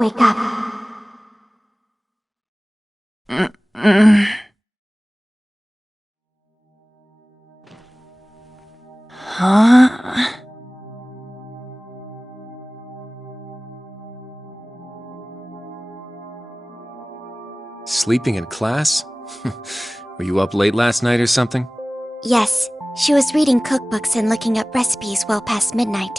Wake up. Huh? Sleeping in class? Were you up late last night or something? Yes, she was reading cookbooks and looking up recipes well past midnight.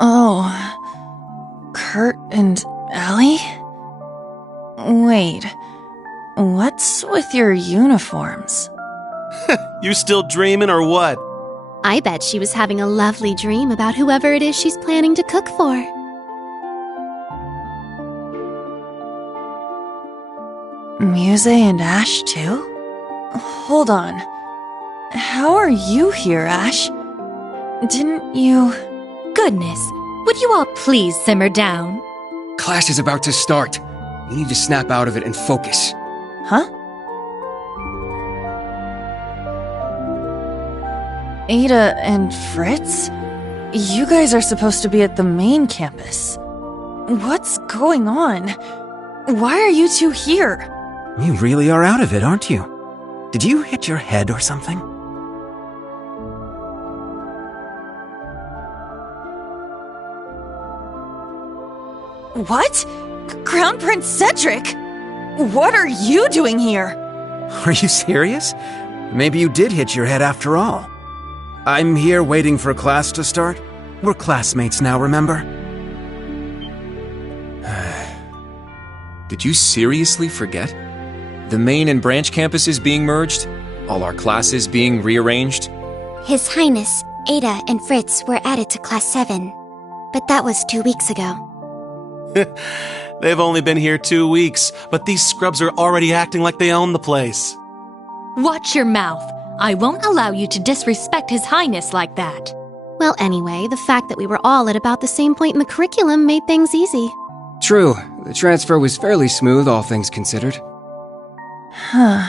Oh, Kurt and Ellie? Wait, what's with your uniforms? You still dreaming or what? I bet she was having a lovely dream about whoever it is she's planning to cook for. Muse and Ash, too? Hold on. How are you here, Ash? Didn't you... Goodness, would you all please simmer down? Class is about to start. You need to snap out of it and focus. Huh? Ada and Fritz? You guys are supposed to be at the main campus. What's going on? Why are you two here? You really are out of it, aren't you? Did you hit your head or something? What? Crown Prince Cedric? What are you doing here? Are you serious? Maybe you did hit your head after all. I'm here waiting for class to start. We're classmates now, remember? Did you seriously forget? The main and branch campuses being merged? All our classes being rearranged? His Highness, Ada and Fritz were added to Class 7. But that was 2 weeks ago. They've only been here 2 weeks, but these scrubs are already acting like they own the place. Watch your mouth. I won't allow you to disrespect His Highness like that. Well, anyway, the fact that we were all at about the same point in the curriculum made things easy. True, the transfer was fairly smooth, all things considered. Huh.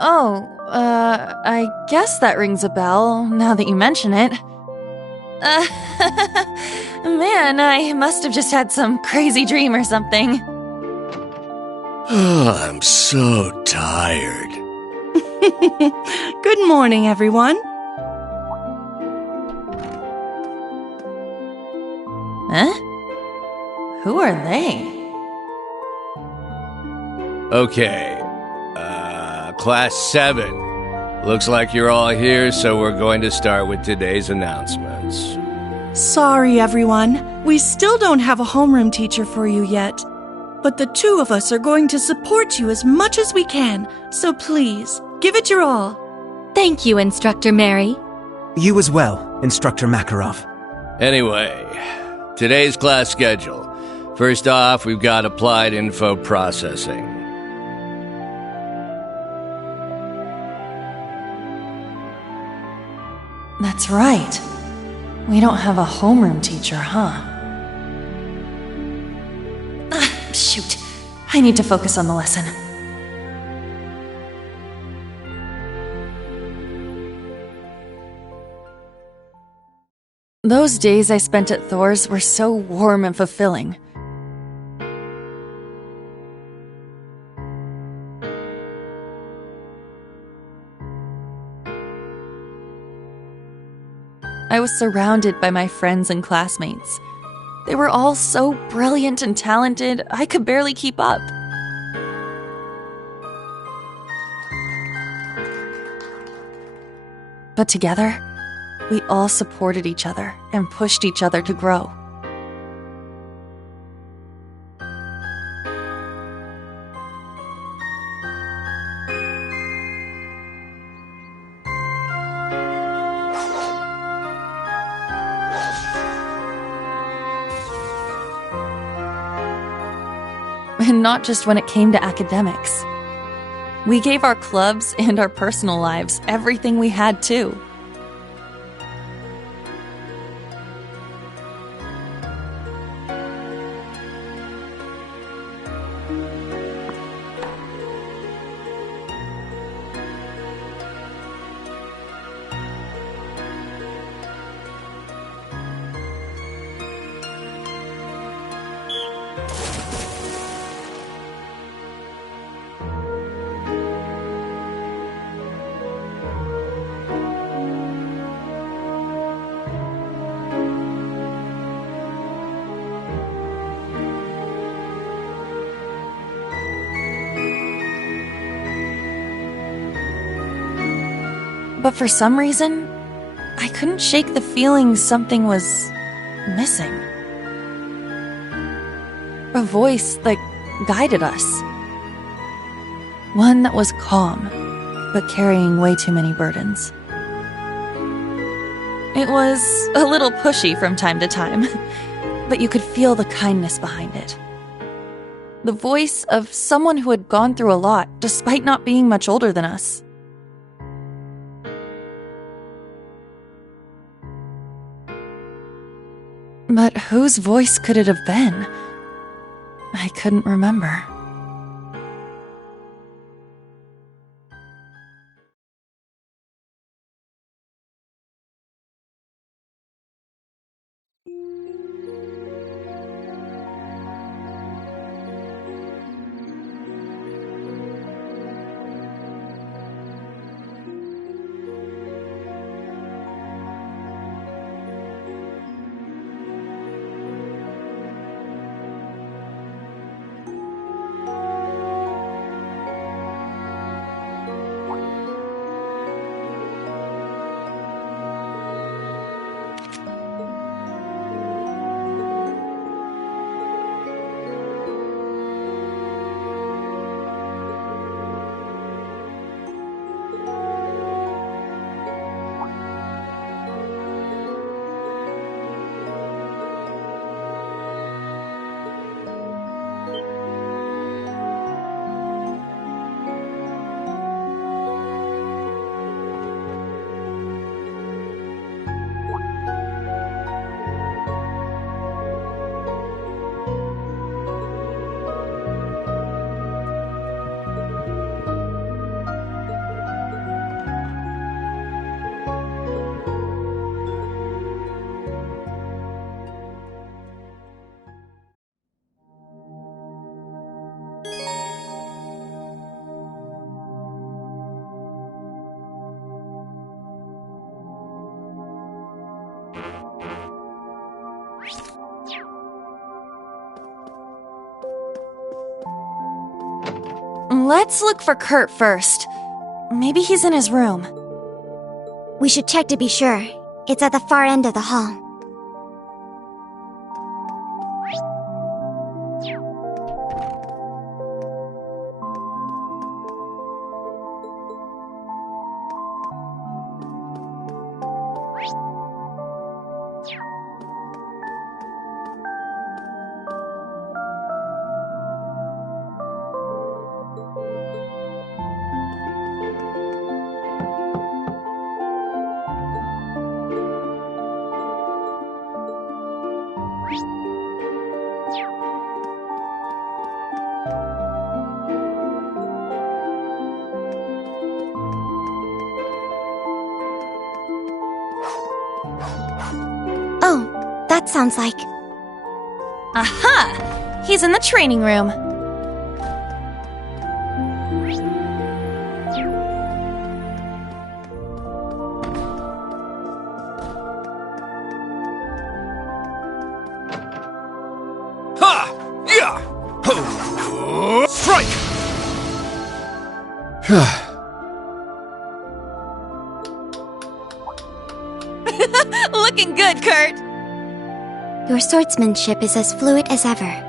Oh, I guess that rings a bell, now that you mention it. Man, I must have just had some crazy dream or something. I'm so tired. Good morning, everyone. Huh? Who are they? Okay, Class 7. Looks like you're all here, so we're going to start with today's announcements. Sorry, everyone. We still don't have a homeroom teacher for you yet. But the two of us are going to support you as much as we can, so please, give it your all. Thank you, Instructor Mary. You as well, Instructor Makarov. Anyway, today's class schedule. First off, we've got applied info processing. That's right. We don't have a homeroom teacher, huh? Shoot. I need to focus on the lesson. Those days I spent at Thor's were so warm and fulfilling. I was surrounded by my friends and classmates. They were all so brilliant and talented, I could barely keep up. But together, we all supported each other and pushed each other to grow. And not just when it came to academics. We gave our clubs and our personal lives everything we had, too. But for some reason, I couldn't shake the feeling something was missing. A voice that guided us. One that was calm, but carrying way too many burdens. It was a little pushy from time to time, but you could feel the kindness behind it. The voice of someone who had gone through a lot, despite not being much older than us. But whose voice could it have been? I couldn't remember. Let's look for Kurt first. Maybe he's in his room. We should check to be sure. It's at the far end of the hall. Oh, that sounds like... Aha! He's in the training room. Ha! Yeah! Ho! Strike! Looking good, Kurt. Your swordsmanship is as fluid as ever.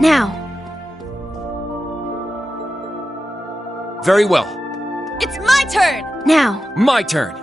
Now. Very well. It's my turn! Now. My turn.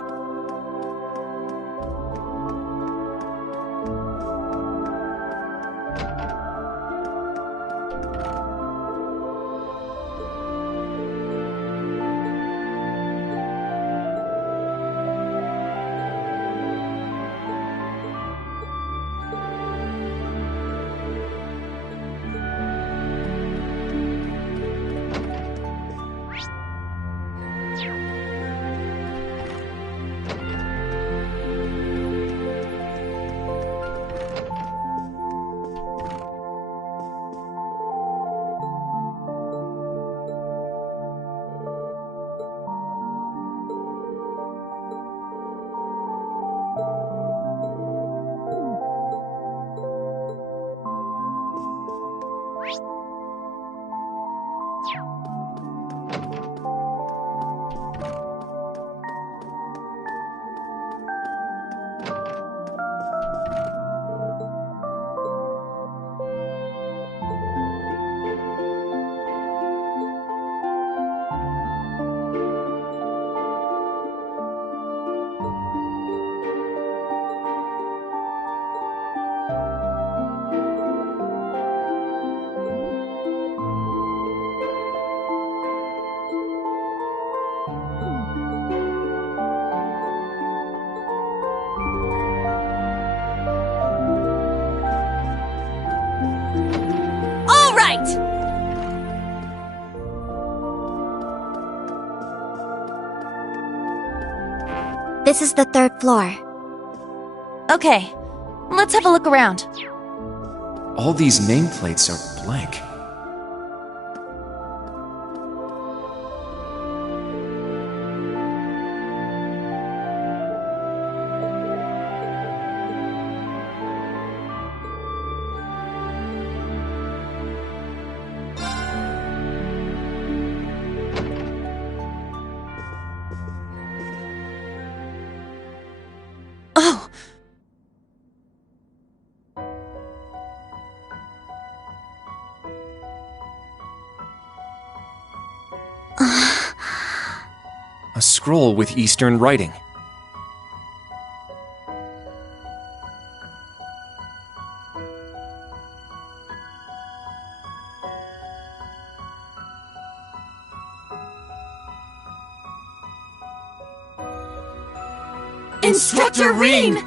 This is the 3rd floor. Okay, let's have a look around. All these nameplates are blank. Oh! A scroll with Eastern writing. Instructor Rean!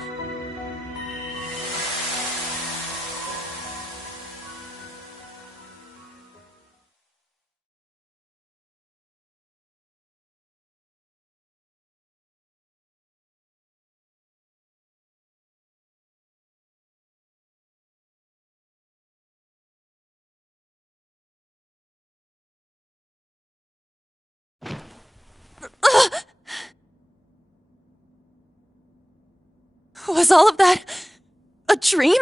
Was all of that a dream?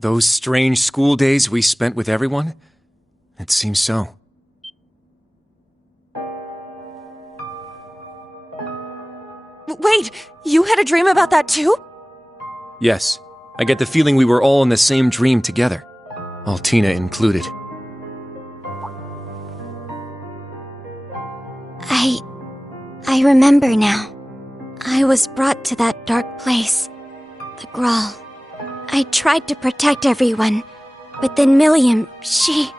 Those strange school days we spent with everyone? It seems so. Wait, you had a dream about that too? Yes, I get the feeling we were all in the same dream together. Altina included. I remember now. I was brought to that dark place, the Grawl. I tried to protect everyone, but then Milliam, she...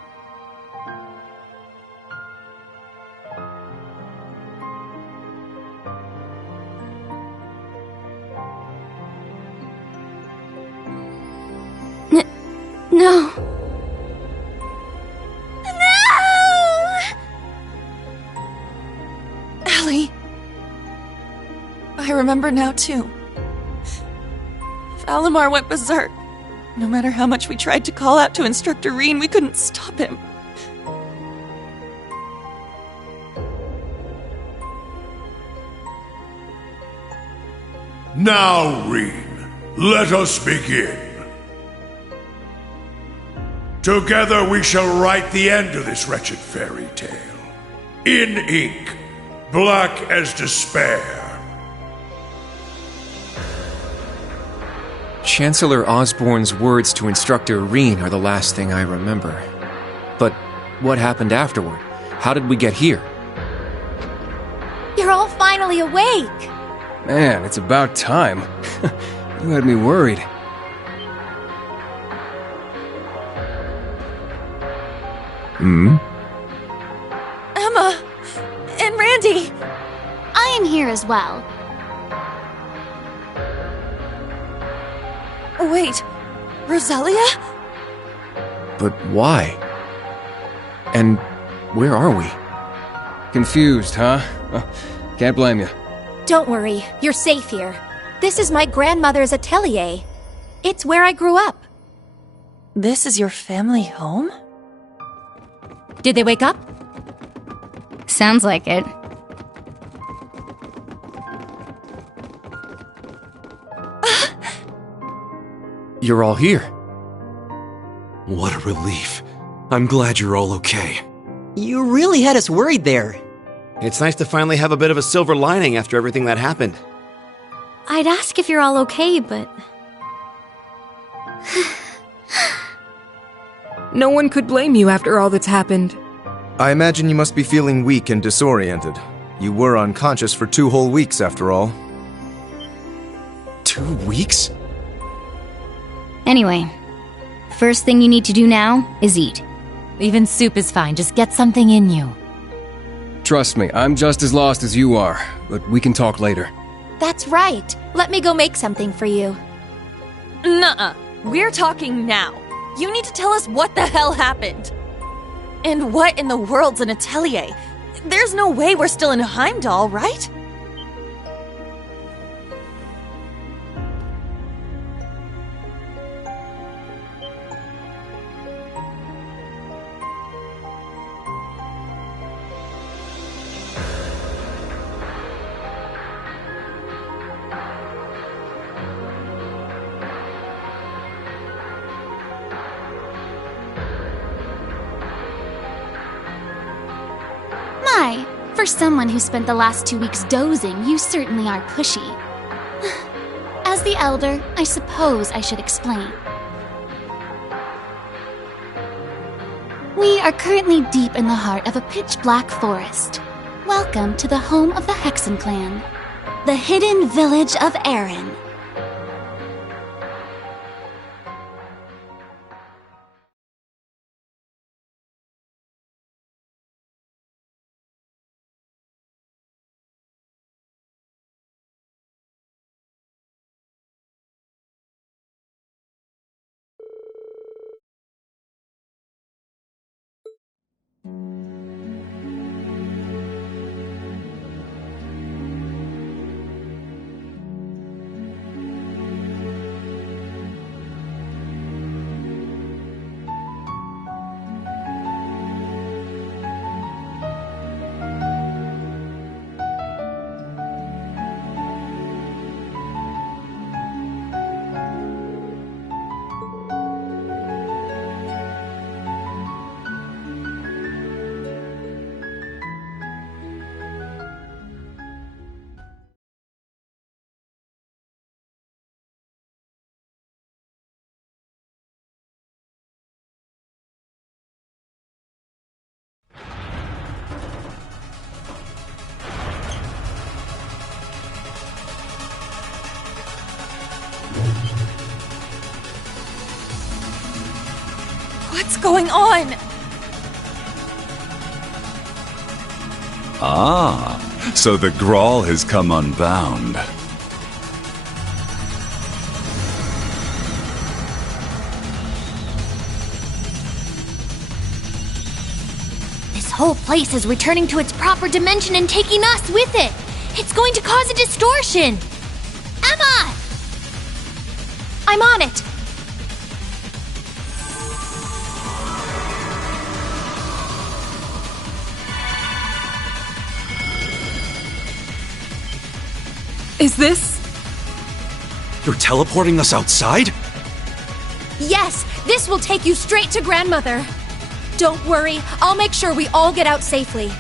No. Allie. I remember now, too. Valimar went berserk. No matter how much we tried to call out to Instructor Rean, we couldn't stop him. Now, Rean, let us begin. Together we shall write the end of this wretched fairy tale. In ink, black as despair. Chancellor Osborne's words to Instructor Rean are the last thing I remember. But what happened afterward? How did we get here? You're all finally awake! Man, it's about time. You had me worried. Emma! And Randy! I am here as well. Wait, Roselia? But why? And where are we? Confused, huh? Can't blame you. Don't worry, you're safe here. This is my grandmother's atelier. It's where I grew up. This is your family home? Did they wake up? Sounds like it. You're all here. What a relief. I'm glad you're all okay. You really had us worried there. It's nice to finally have a bit of a silver lining after everything that happened. I'd ask if you're all okay, but... No one could blame you after all that's happened. I imagine you must be feeling weak and disoriented. You were unconscious for 2 whole weeks, after all. 2 weeks? Anyway, first thing you need to do now is eat. Even soup is fine, just get something in you. Trust me, I'm just as lost as you are, but we can talk later. That's right. Let me go make something for you. Nuh-uh. We're talking now. You need to tell us what the hell happened. And what in the world's an atelier? There's no way we're still in Heimdall, right? My, for someone who spent the last 2 weeks dozing, you certainly are pushy. As the elder, I suppose I should explain. We are currently deep in the heart of a pitch-black forest. Welcome to the home of the Hexen clan, the hidden village of Erin. What's going on? Ah, so the Grawl has come unbound. This whole place is returning to its proper dimension and taking us with it. It's going to cause a distortion. Emma! I'm on it. Is this? You're teleporting us outside? Yes, this will take you straight to Grandmother. Don't worry, I'll make sure we all get out safely.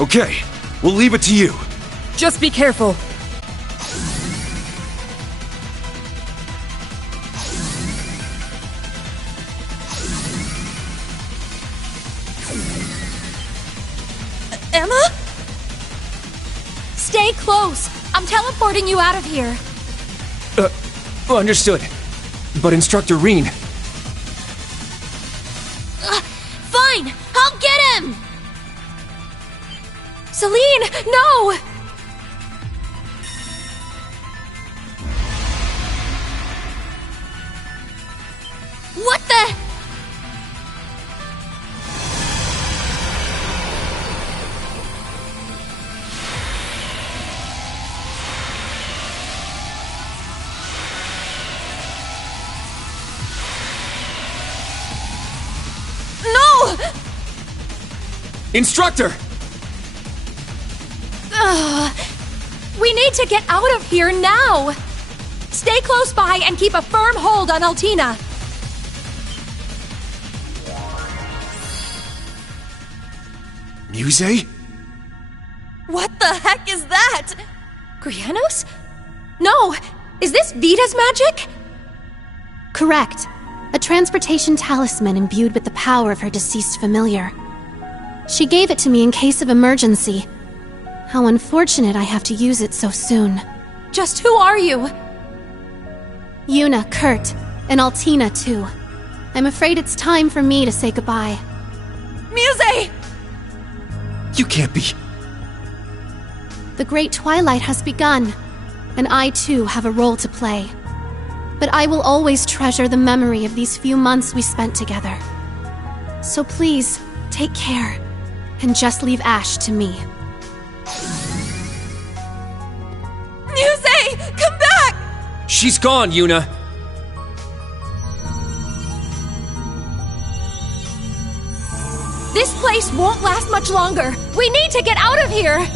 Okay, we'll leave it to you. Just be careful. Emma? Stay close. I'm teleporting you out of here. Understood. But Instructor Rean... Fine, I'll get him! Celine, no! What the... No! Instructor! We need to get out of here now! Stay close by and keep a firm hold on Altina. Muse? What the heck is that? Grianos? No! Is this Vita's magic? Correct. A transportation talisman imbued with the power of her deceased familiar. She gave it to me in case of emergency. How unfortunate I have to use it so soon. Just who are you? Yuna, Kurt, and Altina too. I'm afraid it's time for me to say goodbye. Muse! You can't be... The Great Twilight has begun, and I too have a role to play. But I will always treasure the memory of these few months we spent together. So please, take care, and just leave Ash to me. Muse! Come back! She's gone, Yuna! This place won't last much longer! We need to get out of here!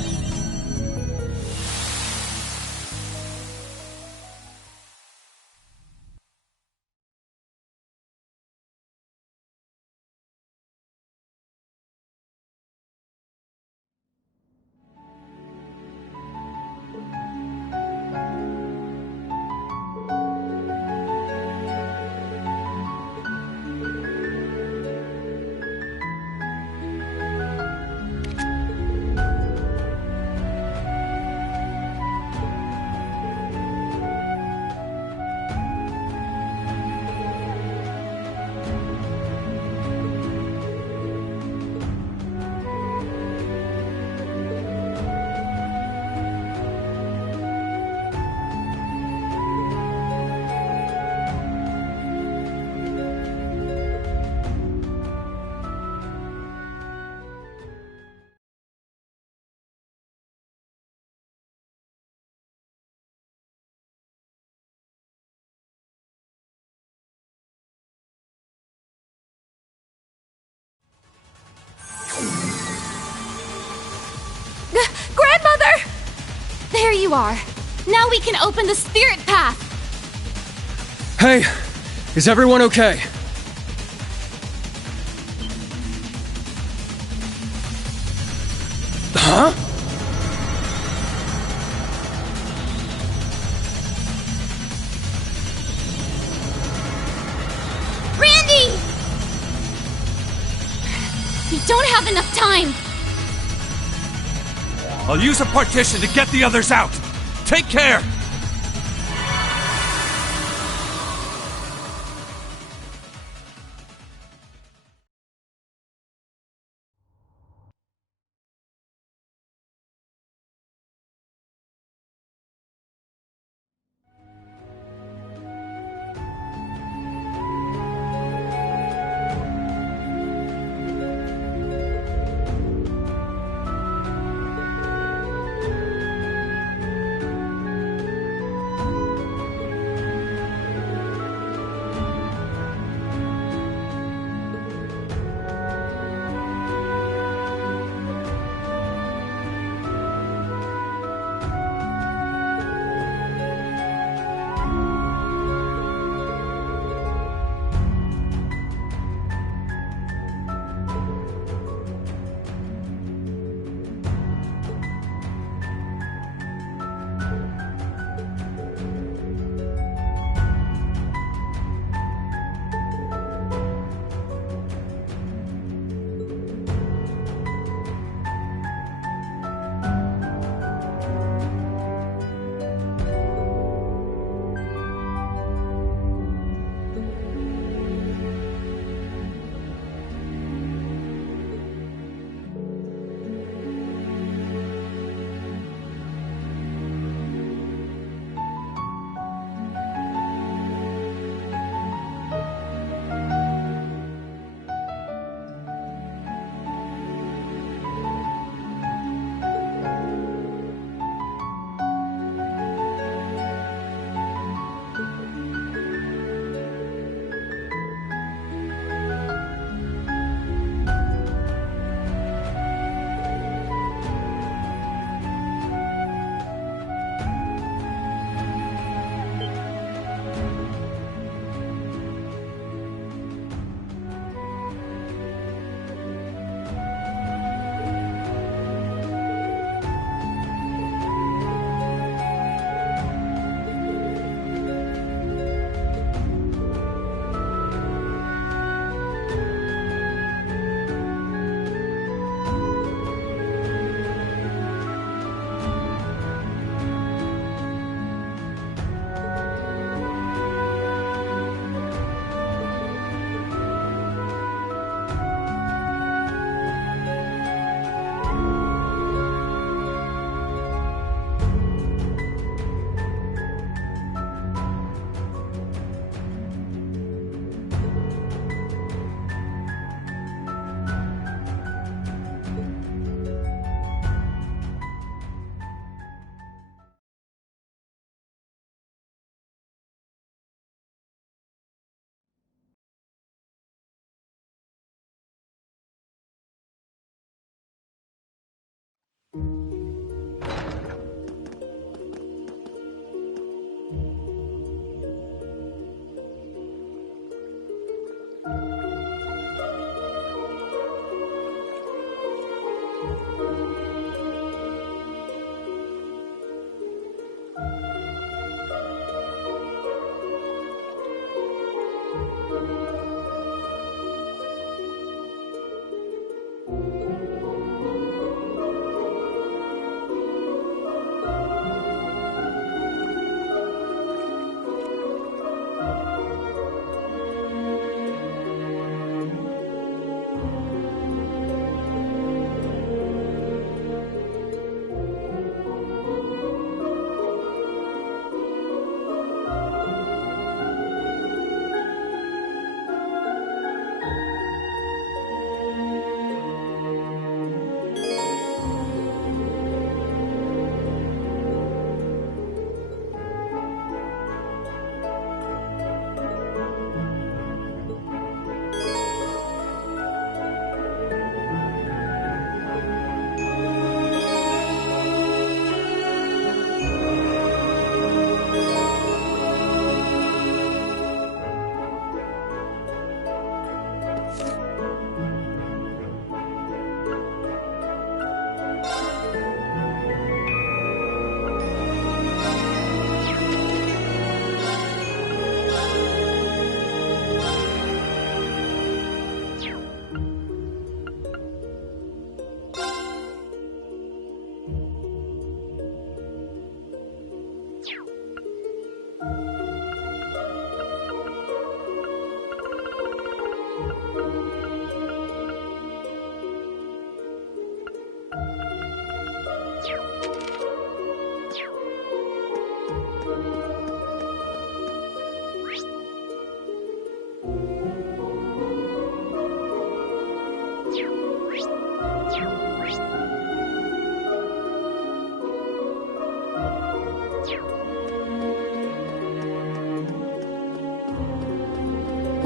Grandmother! There you are. Now we can open the spirit path. Hey, is everyone okay? Huh? Randy! We don't have enough time. I'll use a partition to get the others out. Take care!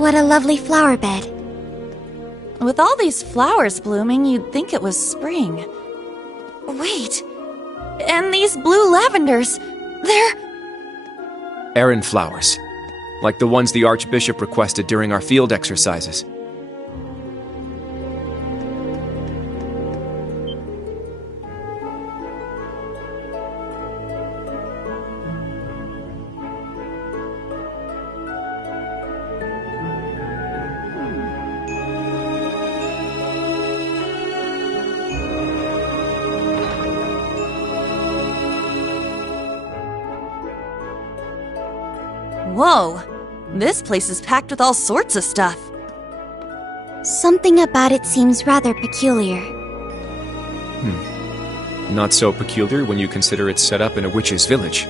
What a lovely flower bed. With all these flowers blooming, you'd think it was spring. Wait. And these blue lavenders, they're... Errand flowers. Like the ones the Archbishop requested during our field exercises. Whoa, this place is packed with all sorts of stuff. Something about it seems rather peculiar. Not so peculiar when you consider it's set up in a witch's village.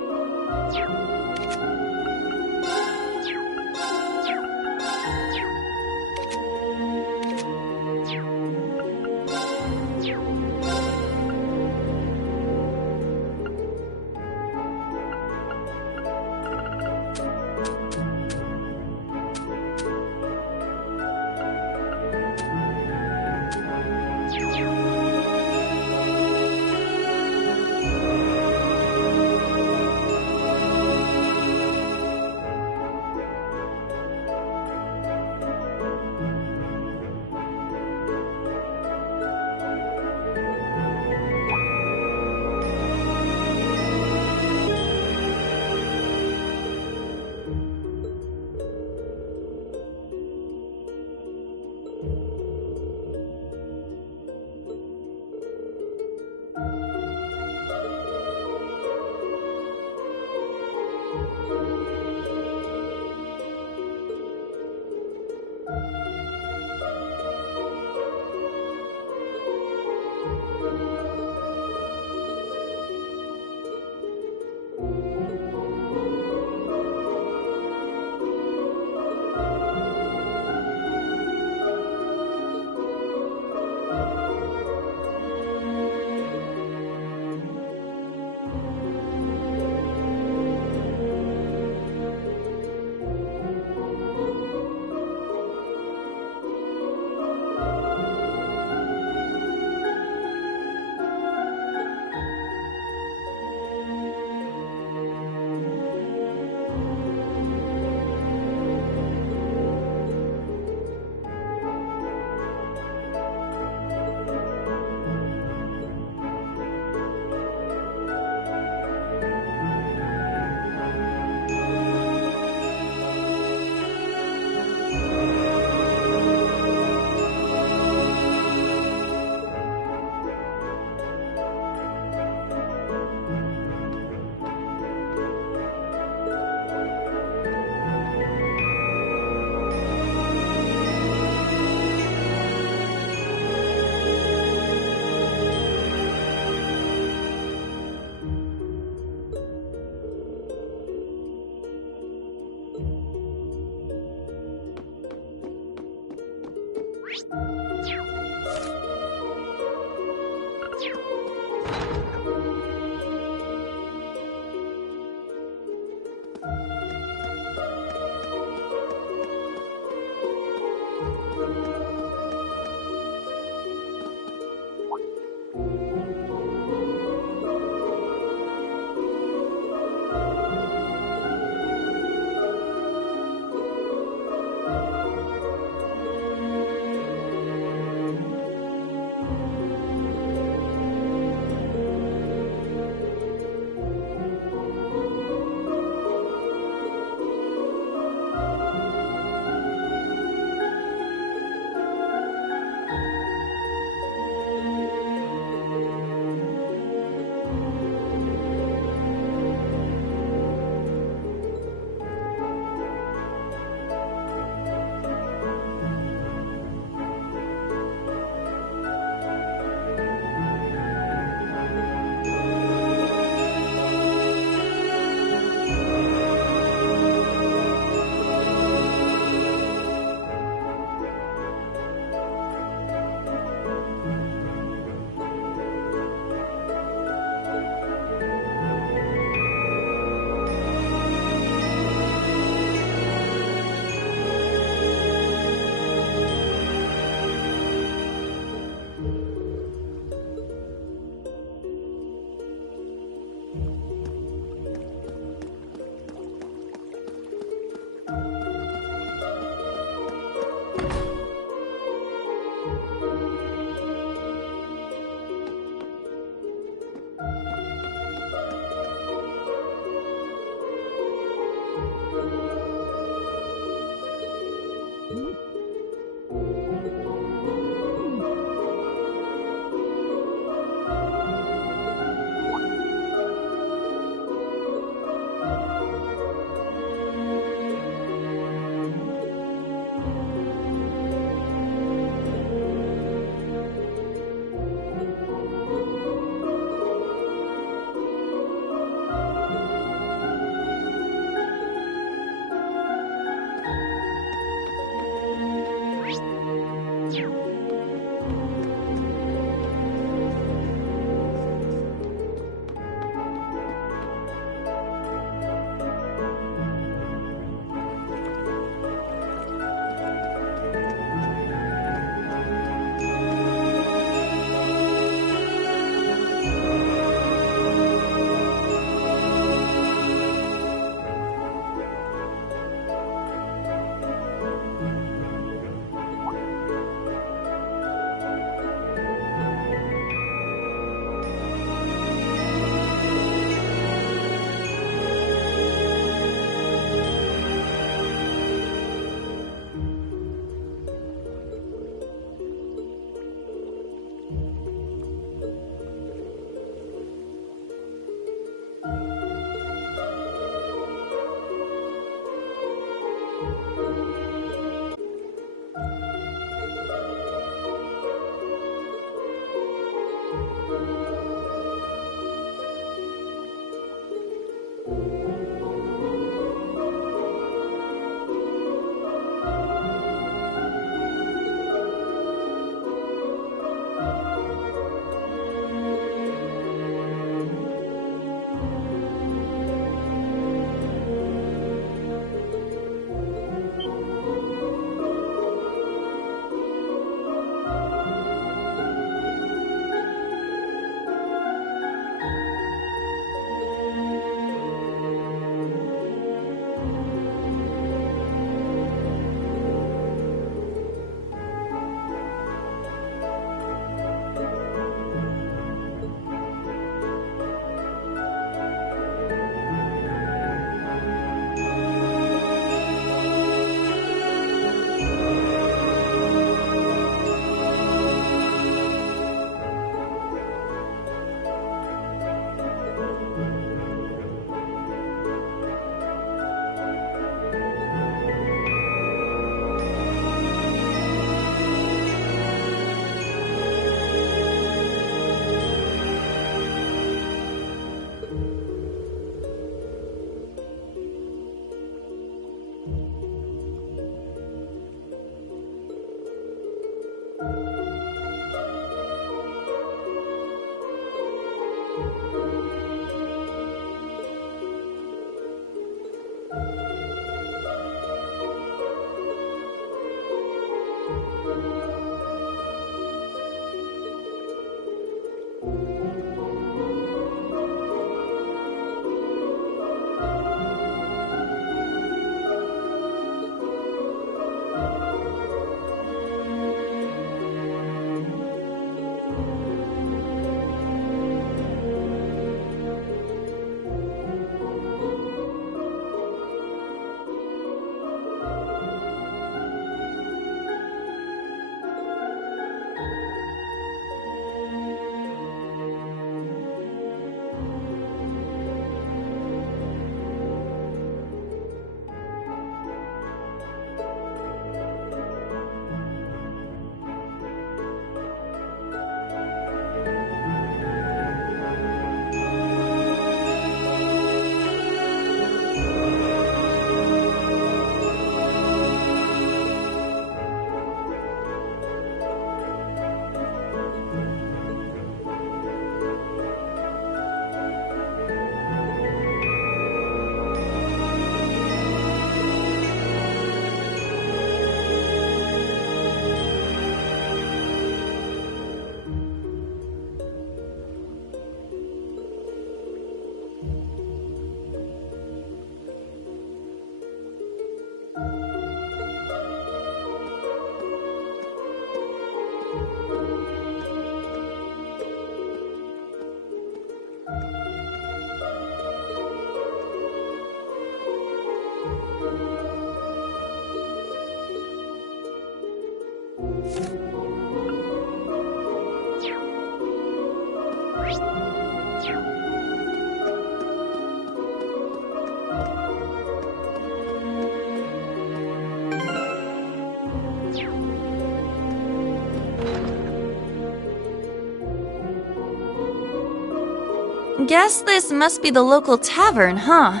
Guess this must be the local tavern, huh?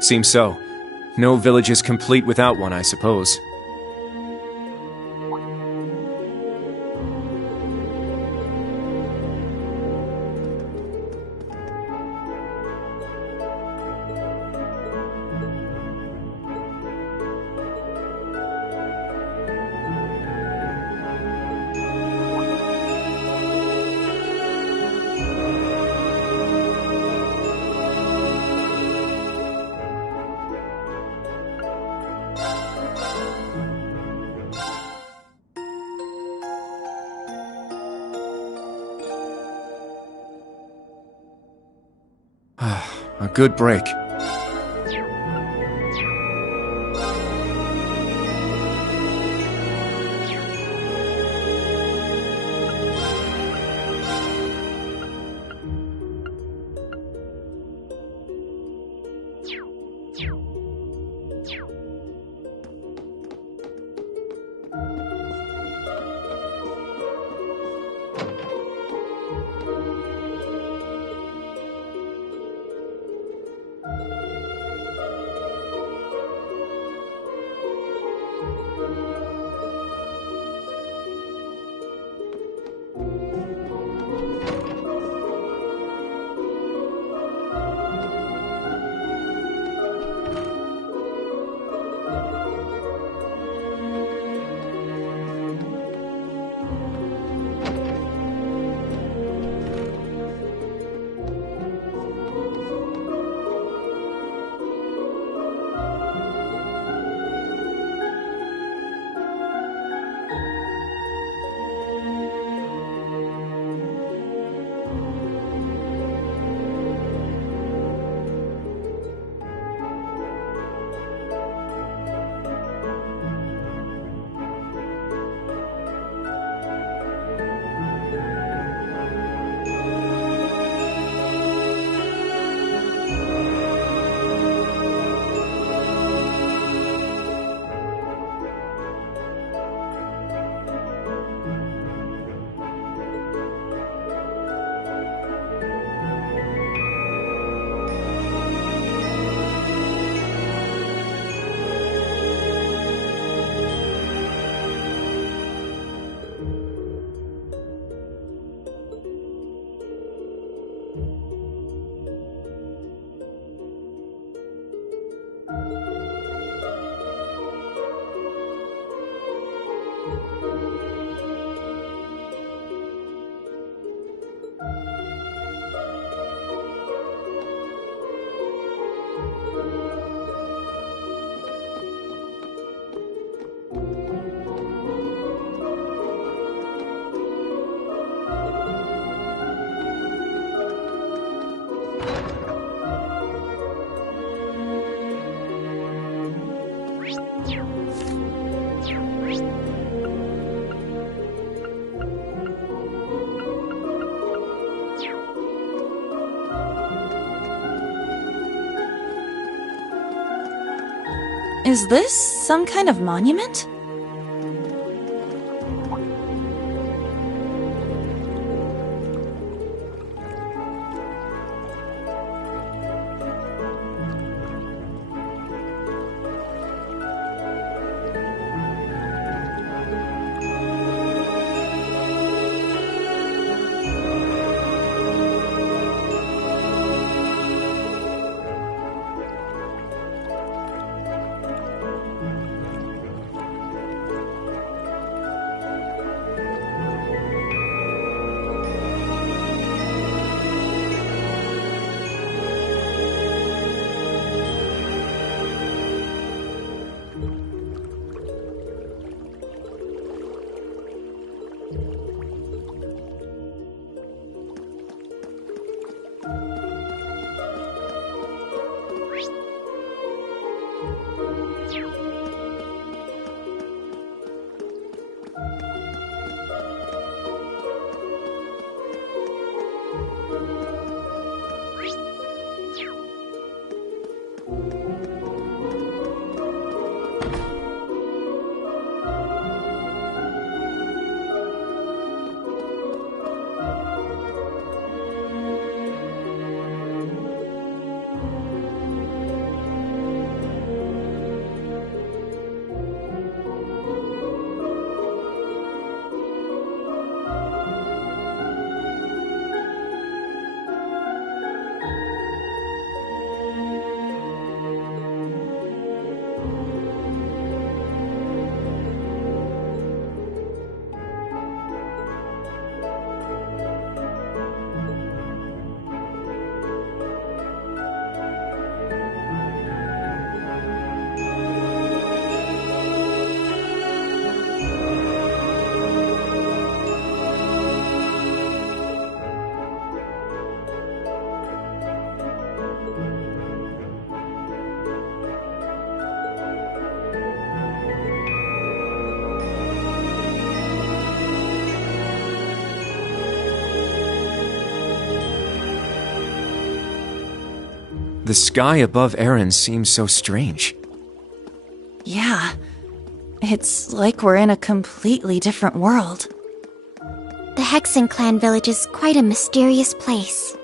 Seems so. No village is complete without one, I suppose. A good break. Is this some kind of monument? The sky above Erin seems so strange. Yeah. It's like we're in a completely different world. The Hexen clan village is quite a mysterious place.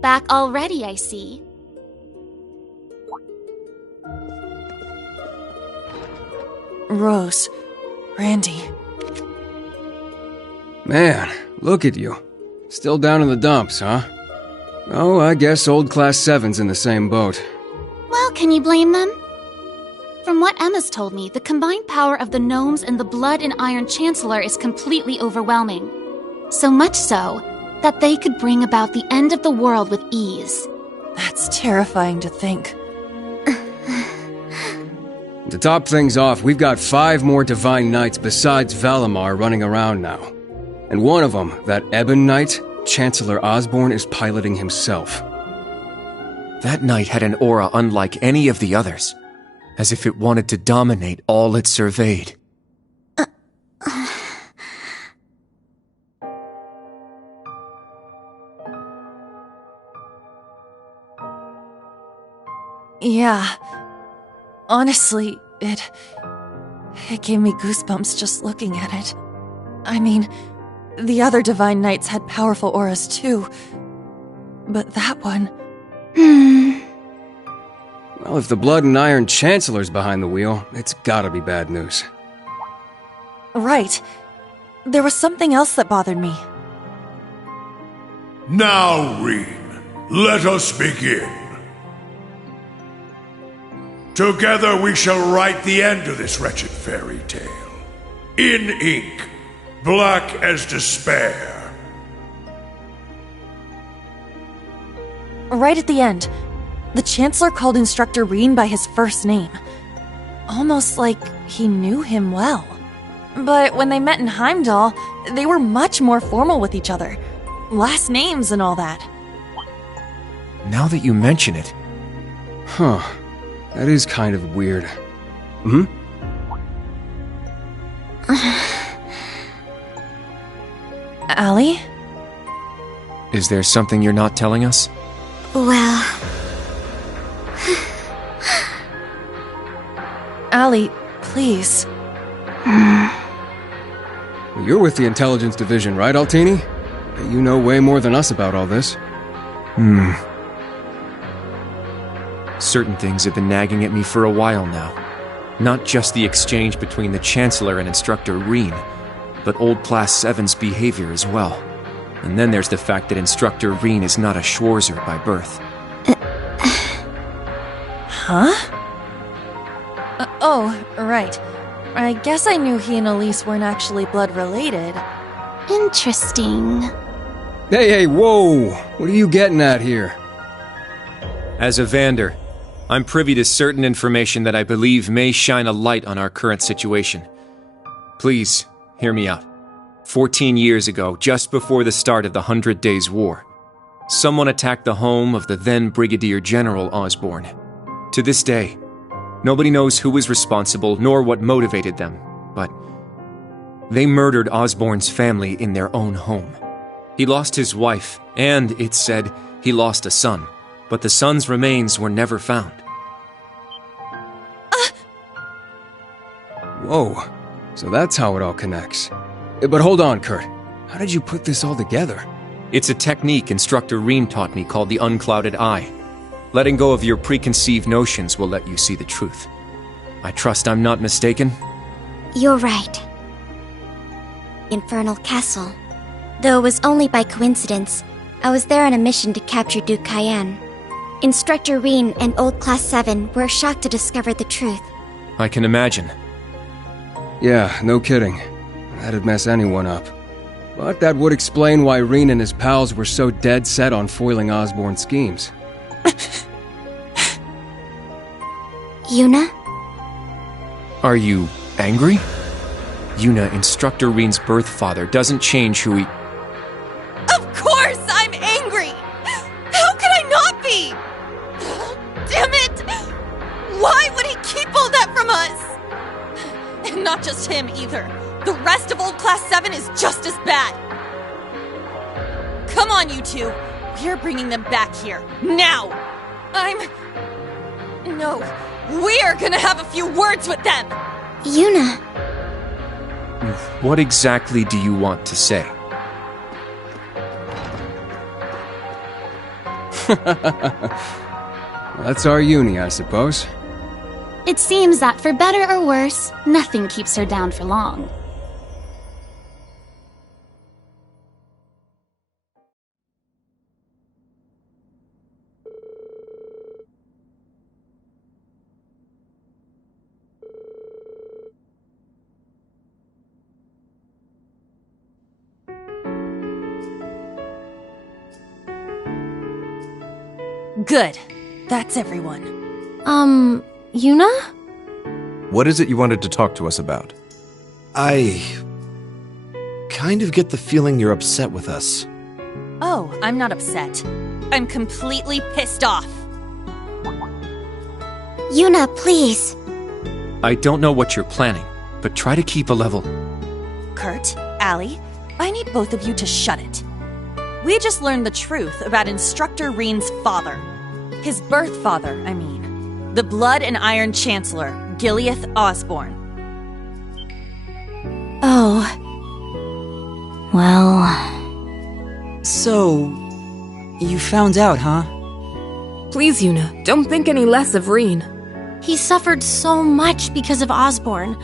Back already, I see. Rose. Randy. Man, look at you. Still down in the dumps, huh? Oh, I guess old Class 7's in the same boat. Well, can you blame them? From what Emma's told me, the combined power of the gnomes and the blood and iron chancellor is completely overwhelming. So much so that they could bring about the end of the world with ease. That's terrifying to think. To top things off, we've got 5 more Divine Knights besides Valimar running around now. And one of them, that Ebon Knight, Chancellor Osborne is piloting himself. That knight had an aura unlike any of the others, as if it wanted to dominate all it surveyed. Yeah. Honestly, it gave me goosebumps just looking at it. I mean, the other Divine Knights had powerful auras too, but that one... Well, if the Blood and Iron Chancellor's behind the wheel, it's gotta be bad news. Right. There was something else that bothered me. Now, Rean, let us begin. Together we shall write the end of this wretched fairy tale. In ink, black as despair. Right at the end, the Chancellor called Instructor Rean by his first name. Almost like he knew him well. But when they met in Heimdall, they were much more formal with each other. Last names and all that. Now that you mention it... Huh. That is kind of weird. Hmm? Allie? Is there something you're not telling us? Well... Allie, please. You're with the Intelligence Division, right, Altini? You know way more than us about all this. Certain things have been nagging at me for a while now. Not just the exchange between the Chancellor and Instructor Rean, but old Class 7's behavior as well. And then there's the fact that Instructor Rean is not a Schwarzer by birth. Huh? Oh, right. I guess I knew he and Elise weren't actually blood-related. Interesting. Hey, whoa! What are you getting at here? As a Vander, I'm privy to certain information that I believe may shine a light on our current situation. Please, hear me out. 14 years ago, just before the start of the 100 Days War, someone attacked the home of the then Brigadier General Osborne. To this day, nobody knows who was responsible nor what motivated them, but they murdered Osborne's family in their own home. He lost his wife, and, it's said, he lost a son, but the son's remains were never found. Whoa, so that's how it all connects. But hold on, Kurt. How did you put this all together? It's a technique Instructor Rean taught me called the unclouded eye. Letting go of your preconceived notions will let you see the truth. I trust I'm not mistaken? You're right. Infernal Castle. Though it was only by coincidence, I was there on a mission to capture Duke Cayenne. Instructor Rean and Old Class 7 were shocked to discover the truth. I can imagine. Yeah, no kidding. That'd mess anyone up. But that would explain why Rean and his pals were so dead set on foiling Osborne's schemes. Yuna? Are you angry? Yuna, Instructor Rean's birth father, doesn't change who he... Of course I'm angry! How could I not be? Damn it! Why would he keep all that from us? And not just him, either. The rest of Old Class 7 is just as bad. Come on, you two. We're bringing them back here. Now! No. We're gonna have a few words with them! Yuna. What exactly do you want to say? That's our uni, I suppose. It seems that for better or worse, nothing keeps her down for long. Good. That's everyone. Yuna? What is it you wanted to talk to us about? I kind of get the feeling you're upset with us. Oh, I'm not upset. I'm completely pissed off. Yuna, please. I don't know what you're planning, but try to keep a level. Kurt, Allie, I need both of you to shut it. We just learned the truth about Instructor Rean's father. His birth father, I mean. The Blood and Iron Chancellor, Gileath Osborne. Oh. Well... So... you found out, huh? Please, Yuna, don't think any less of Rean. He suffered so much because of Osborne.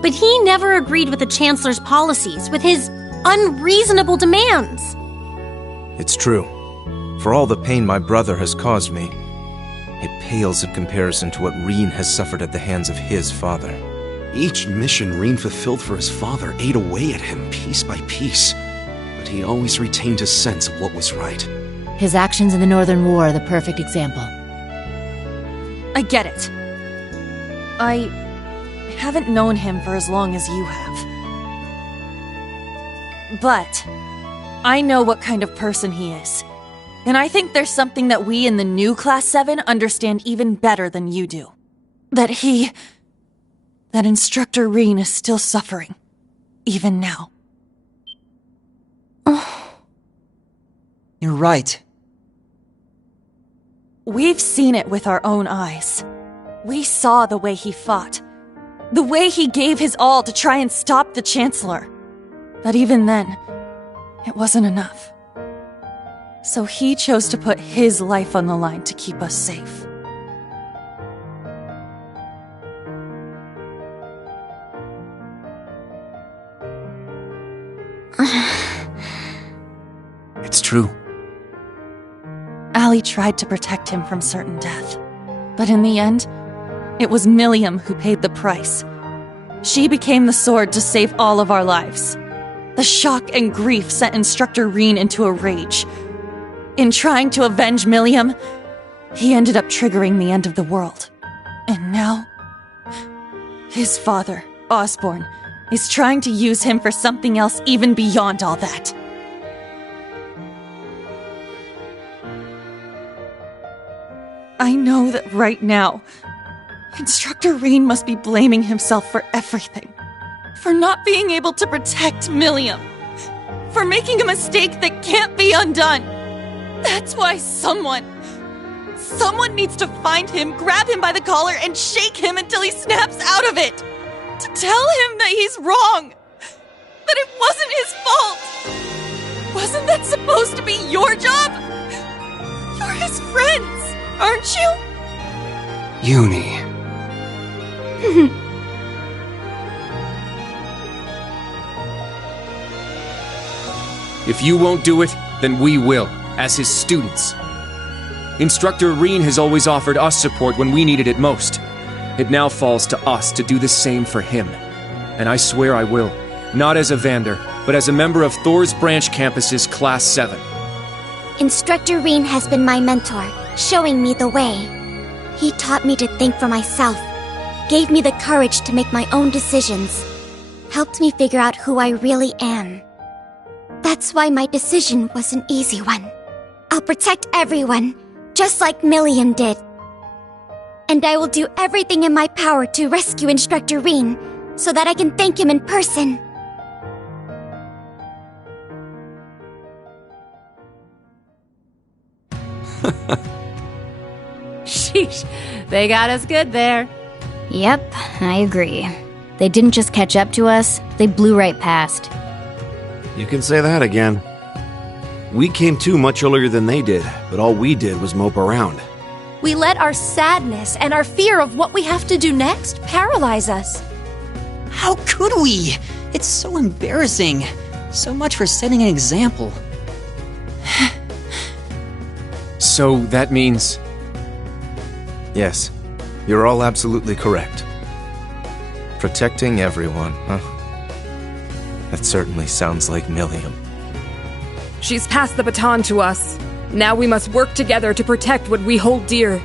But he never agreed with the Chancellor's policies, with his unreasonable demands. It's true. For all the pain my brother has caused me, it pales in comparison to what Rean has suffered at the hands of his father. Each mission Rean fulfilled for his father ate away at him piece by piece, but he always retained his sense of what was right. His actions in the Northern War are the perfect example. I get it. I haven't known him for as long as you have. But I know what kind of person he is. And I think there's something that we in the new Class 7 understand even better than you do. That Instructor Rean is still suffering. Even now. You're right. We've seen it with our own eyes. We saw the way he fought. The way he gave his all to try and stop the Chancellor. But even then, it wasn't enough. So he chose to put his life on the line to keep us safe. It's true. Allie tried to protect him from certain death. But in the end, it was Milliam who paid the price. She became the sword to save all of our lives. The shock and grief sent Instructor Rean into a rage. In trying to avenge Milliam, he ended up triggering the end of the world. And now, his father, Osborne, is trying to use him for something else even beyond all that. I know that right now, Instructor Rean must be blaming himself for everything. For not being able to protect Milliam. For making a mistake that can't be undone. That's why someone needs to find him, grab him by the collar, and shake him until he snaps out of it. To tell him that he's wrong. That it wasn't his fault. Wasn't that supposed to be your job? You're his friends, aren't you? Uni. If you won't do it, then we will, as his students. Instructor Rean has always offered us support when we needed it most. It now falls to us to do the same for him. And I swear I will, not as a Vander, but as a member of Thor's Branch Campus's Class 7. Instructor Rean has been my mentor, showing me the way. He taught me to think for myself, gave me the courage to make my own decisions, helped me figure out who I really am. That's why my decision was an easy one. I'll protect everyone, just like Milliam did. And I will do everything in my power to rescue Instructor Rean, so that I can thank him in person. Sheesh, they got us good there. Yep, I agree. They didn't just catch up to us, they blew right past. You can say that again. We came to much earlier than they did, but all we did was mope around. We let our sadness and our fear of what we have to do next paralyze us. How could we? It's so embarrassing. So much for setting an example. So that means... Yes, you're all absolutely correct. Protecting everyone, huh? That certainly sounds like Milliam. She's passed the baton to us. Now we must work together to protect what we hold dear.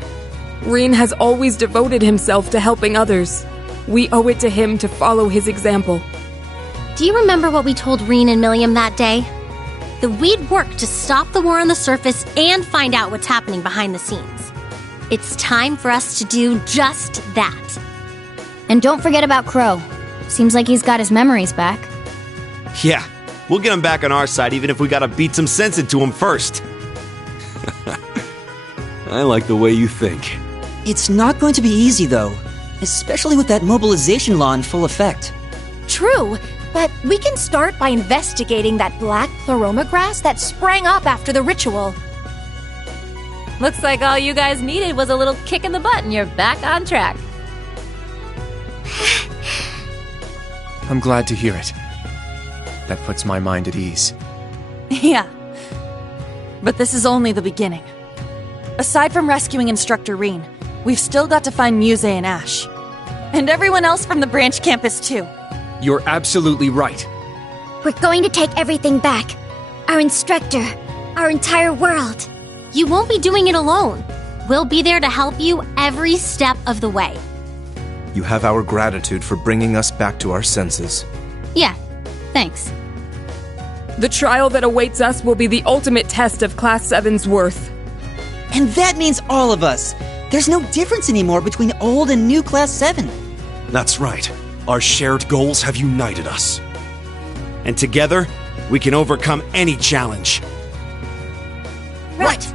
Rean has always devoted himself to helping others. We owe it to him to follow his example. Do you remember what we told Rean and Milliam that day? That we'd work to stop the war on the surface and find out what's happening behind the scenes. It's time for us to do just that. And don't forget about Crow. Seems like he's got his memories back. Yeah, we'll get him back on our side even if we gotta beat some sense into him first. I like the way you think. It's not going to be easy, though. Especially with that mobilization law in full effect. True, but we can start by investigating that black pleroma grass that sprang up after the ritual. Looks like all you guys needed was a little kick in the butt and you're back on track. I'm glad to hear it. That puts my mind at ease. Yeah. But this is only the beginning. Aside from rescuing Instructor Rean, we've still got to find Muse and Ash. And everyone else from the branch campus, too. You're absolutely right. We're going to take everything back. Our instructor, our entire world. You won't be doing it alone. We'll be there to help you every step of the way. You have our gratitude for bringing us back to our senses. Yeah, thanks. The trial that awaits us will be the ultimate test of Class 7's worth. And that means all of us. There's no difference anymore between old and new Class 7. That's right. Our shared goals have united us. And together, we can overcome any challenge. Right.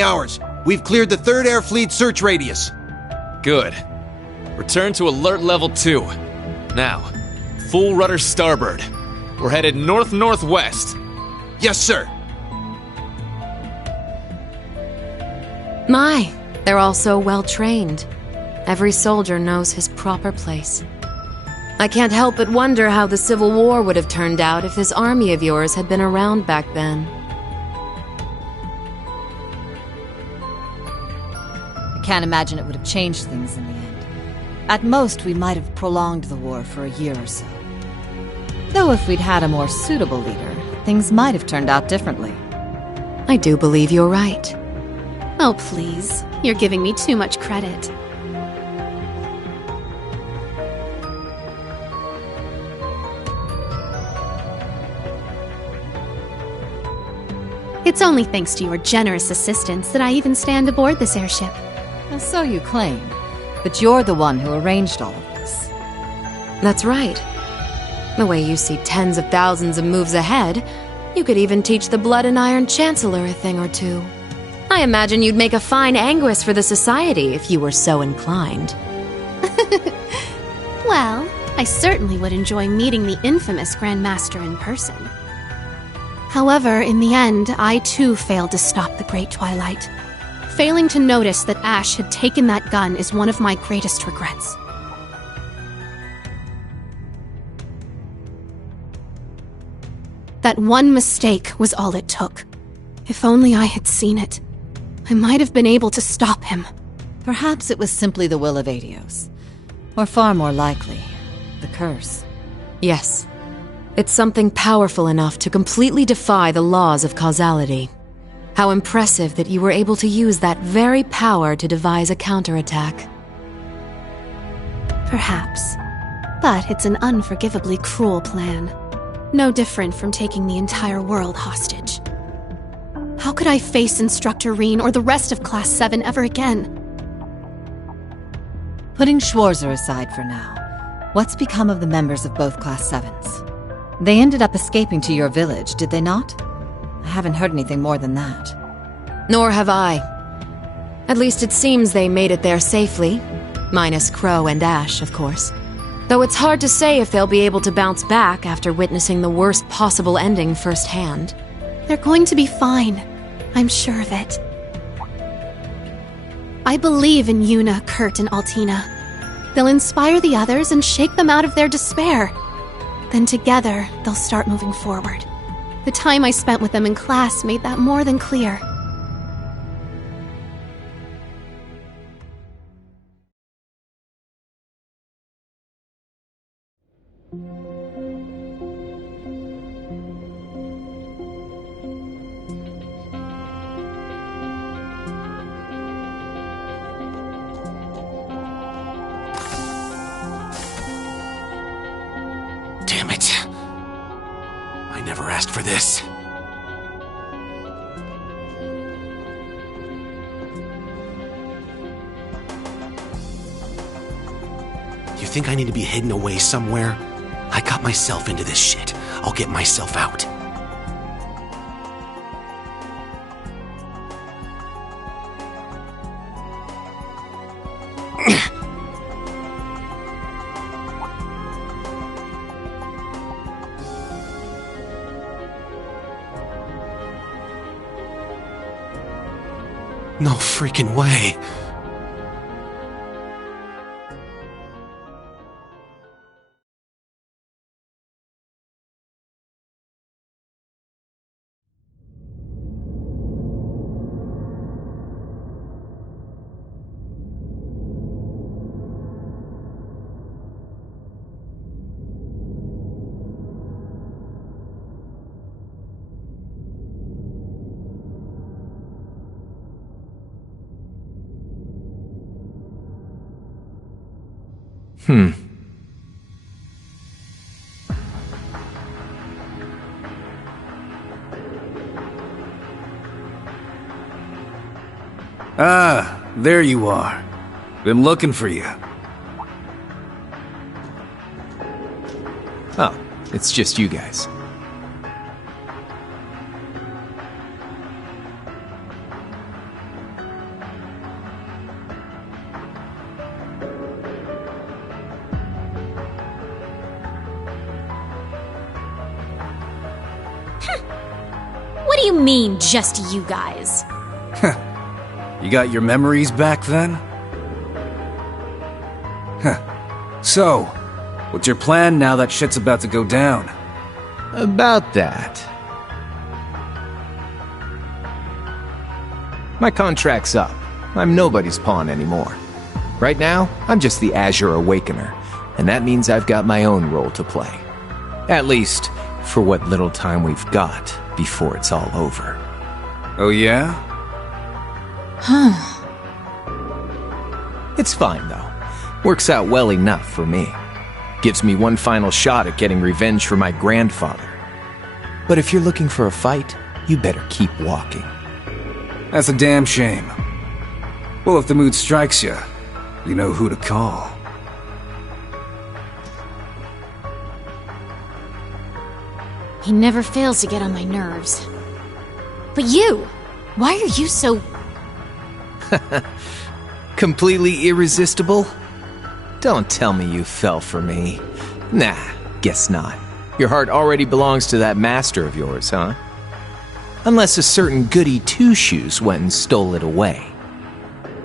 hours. We've cleared the 3rd Air Fleet search radius. Good. Return to alert level 2. Now, full rudder starboard. We're headed north-northwest. Yes, sir. My, they're all so well trained. Every soldier knows his proper place. I can't help but wonder how the Civil War would have turned out if this army of yours had been around back then. Can't imagine it would have changed things in the end. At most, we might have prolonged the war for a year or so. Though if we'd had a more suitable leader, things might have turned out differently. I do believe you're right. Oh, please. You're giving me too much credit. It's only thanks to your generous assistance that I even stand aboard this airship. So you claim, but you're the one who arranged all of this. That's right. The way you see tens of thousands of moves ahead, you could even teach the Blood and Iron Chancellor a thing or two. I imagine you'd make a fine Anguis for the Society if you were so inclined. Well, I certainly would enjoy meeting the infamous Grand Master in person. However, in the end, I too failed to stop the Great Twilight. Failing to notice that Ash had taken that gun is one of my greatest regrets. That one mistake was all it took. If only I had seen it, I might have been able to stop him. Perhaps it was simply the will of Adios. Or far more likely, the curse. Yes. It's something powerful enough to completely defy the laws of causality. How impressive that you were able to use that very power to devise a counterattack. Perhaps. But it's an unforgivably cruel plan. No different from taking the entire world hostage. How could I face Instructor Rean or the rest of Class 7 ever again? Putting Schwarzer aside for now, what's become of the members of both Class 7s? They ended up escaping to your village, did they not? I haven't heard anything more than that. Nor have I. At least it seems they made it there safely. Minus Crow and Ash, of course. Though it's hard to say if they'll be able to bounce back after witnessing the worst possible ending firsthand. They're going to be fine. I'm sure of it. I believe in Yuna, Kurt, and Altina. They'll inspire the others and shake them out of their despair. Then together, they'll start moving forward. The time I spent with them in class made that more than clear. Damn it. I never asked for this. You think I need to be hidden away somewhere? I got myself into this shit. I'll get myself out. No freaking way. Ah, there you are. Been looking for you. Oh, it's just you guys. What do you mean, just you guys? You got your memories back then? So, what's your plan now that shit's about to go down? About that. My contract's up. I'm nobody's pawn anymore. Right now, I'm just the Azure Awakener, and that means I've got my own role to play. At least, for what little time we've got before it's all over. Oh yeah? It's fine, though. Works out well enough for me. Gives me one final shot at getting revenge for my grandfather. But if you're looking for a fight, you better keep walking. That's a damn shame. Well, if the mood strikes you, you know who to call. He never fails to get on my nerves. But you! Why are you so... Completely irresistible? Don't tell me you fell for me. Nah, guess not. Your heart already belongs to that master of yours, huh? Unless a certain goody two-shoes went and stole it away.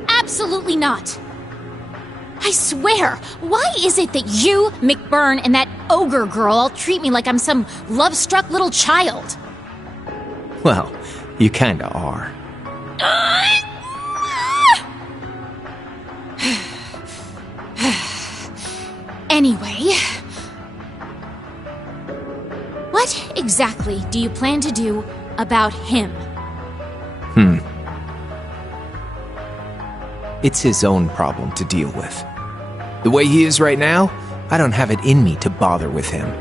Absolutely not! I swear, why is it that you, McBurn, and that ogre girl all treat me like I'm some love-struck little child? Well, you kinda are. Anyway... what exactly do you plan to do about him? It's his own problem to deal with. The way he is right now, I don't have it in me to bother with him.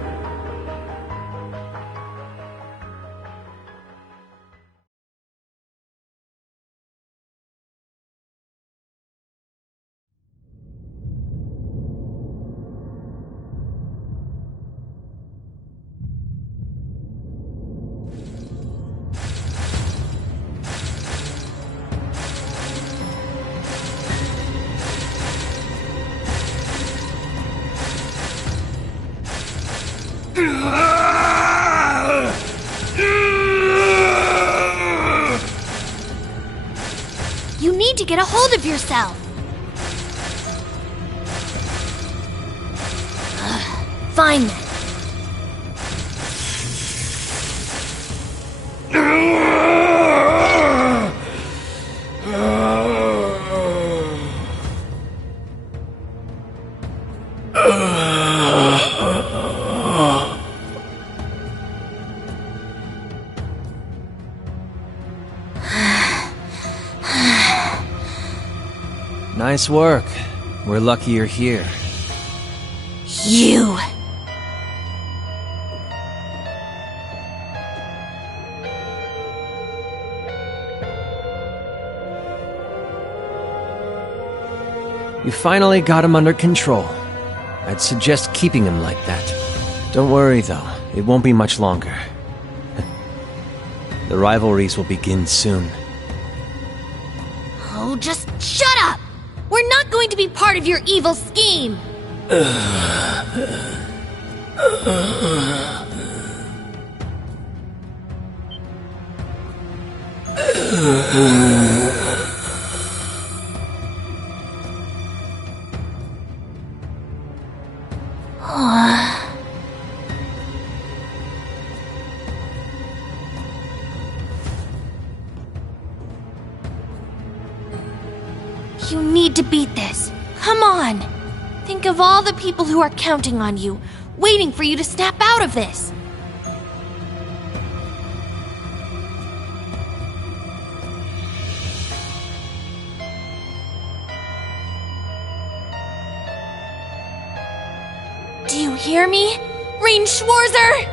You need to get a hold of yourself. Fine then. Nice work. We're lucky you're here. You. You finally got him under control. I'd suggest keeping him like that. Don't worry, though. It won't be much longer. The rivalries will begin soon. Oh, just shut up! We're not going to be part of your evil scheme! You need to beat this. Come on! Think of all the people who are counting on you, waiting for you to snap out of this. Do you hear me? Rean Schwarzer!